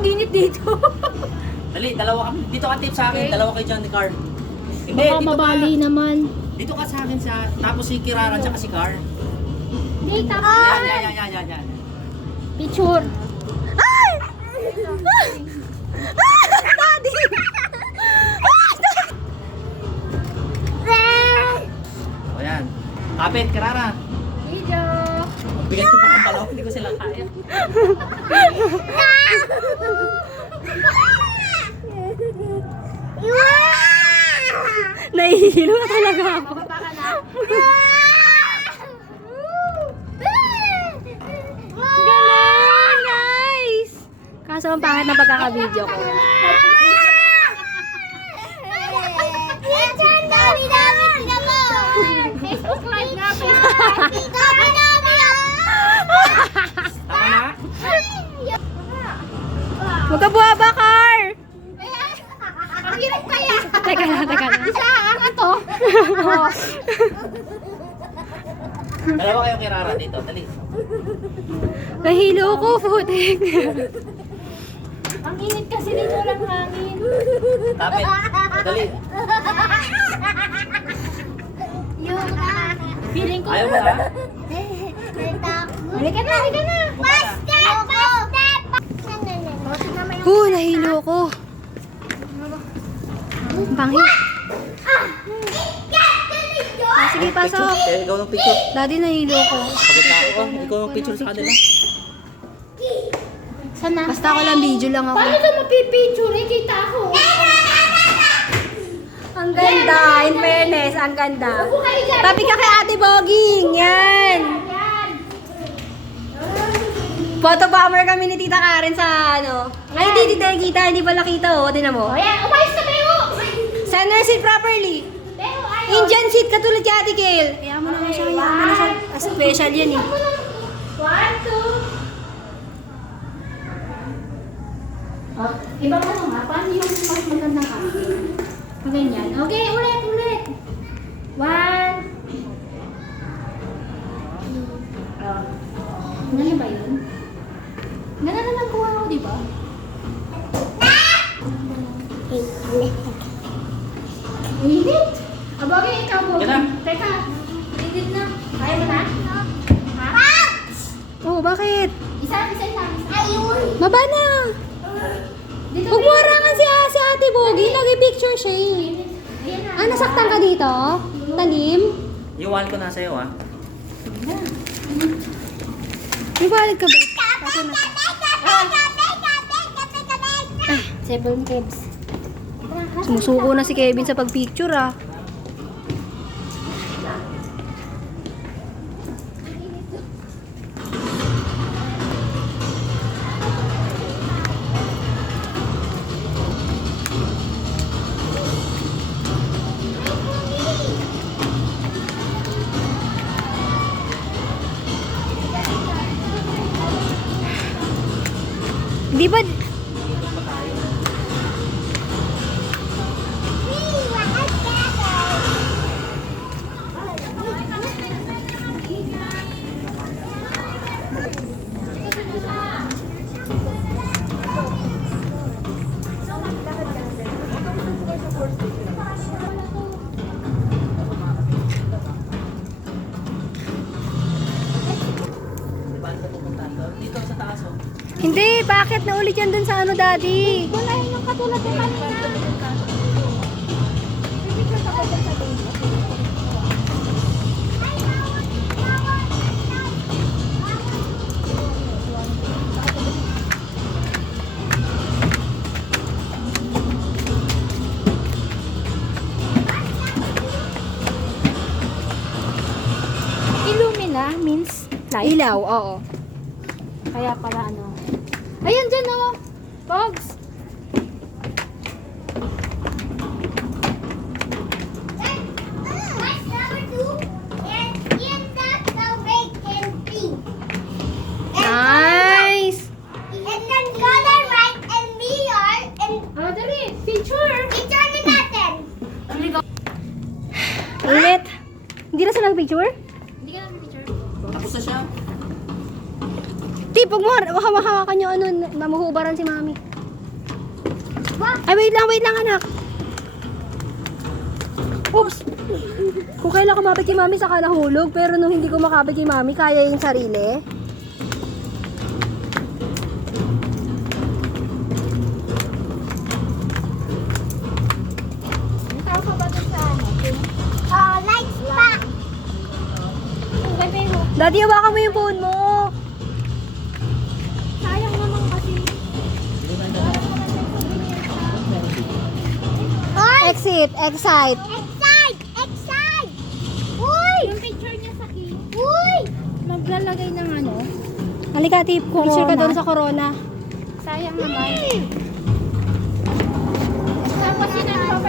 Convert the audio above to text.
ang init dito. Dali, dalawa kami. Dito ka tip sa akin, Okay. dalawa kay John ni Carl. Hindi, Baka dito mabali ka. naman. Dito ka sa akin tapos si Kirara at si Carl. Hindi, tapos. Yan. Picture. Ay! Daddy! O yan. Kapit, Kirara. Video. Magbigay ko pa ng dalawa, hindi ko sila kaya. Nahihilo na talaga ako. Baba ka na. Galing! Nice! Kaso ang pangit na pagkakabideo ko. Facebook live na. Tama na? Huwag ka buwaba, Car! Ang hirap kaya. Teka lang. Isa, ano to? Dalawa kayo Kirara dito, dali. Nahilo ko, putik. Ang init kasi dito lang hangin. Kapit, dali. Feeling ko. Ayaw mo na? Halika na. Nahilo ko. Ang pangit. Sige, pasok. Picture? Ikaw ng picture. Daddy, nahilo ko. Pagod na ako. Ikaw ng picture sa kanila. Sana. Basta ako lang, video lang ako. Paano ito mapipicture? Kita ako. Ang ganda, in fairness, ang ganda. Upo kayo dyan. Tapi ka kay Ate Boging, yan. Yan. Photo bomber kami ni Tita Karen sa ano. Ay, hindi Tita kita, hindi pala kita oh, tinan mo. O yan, umayos na kayo. Center seat properly. Pero ayaw. Indian seat katulad kay Ate Kel. Kaya mo naman siya, kaya mo na siya. Special yan eh. 1, 2. Oh, ibang ano nga, paano yung mas magandang acting? Ganyan. Okay, ulit. 1. Ganyan ba yun? Ganyan na nagkuha ako, di ba? Init! Abagay, ikaw po. Yan na. Teka, init na. Kaya mo na? Ha? Oh, bakit? Isa. Ayun! Baba na. Dito Huwag mo harangan si Ate Boging, nag-picture siya eh. Ayan na. Ah, nasaktan ka dito? Tanim? Iwan ko na sa'yo, ha? May balik ka ba? Ako na. Seven kids. Sumusuko na si Kevin sa pagpicture ah. Di ba? Dito sa taas, oh. Hindi, bakit naulit yan dun sa ano, Daddy? Wala yun yung katulad ng kanina. Illumina means light. Ilaw, oo. Kaya pala ano. Ayun dyan oh. Pogs. Nice! Oh, dali. Picture. Ulit. Hindi na sila nag-picture? Hindi ka na picture. Tapos na siya. Tip, huwag mo hawakan nyo ano, mamuhubaran si mami. Ay, wait lang anak. Oops. Kung kailan kumapit kay mami, saka nahulog. Pero nung hindi ko makapit kay mami, kaya yung sarili. Tao ka ba doon sa ano? Lights pa! Ganda mo. Daddy, hawakan mo yung phone mo. Sayang naman kasi. Exit, excite. Excite! Uy! Yung picture niya sa key. Uy! Maglalagay ng ano? Halika, Tip. Picture ka doon sa corona. Sayang naman. Tapos yun ang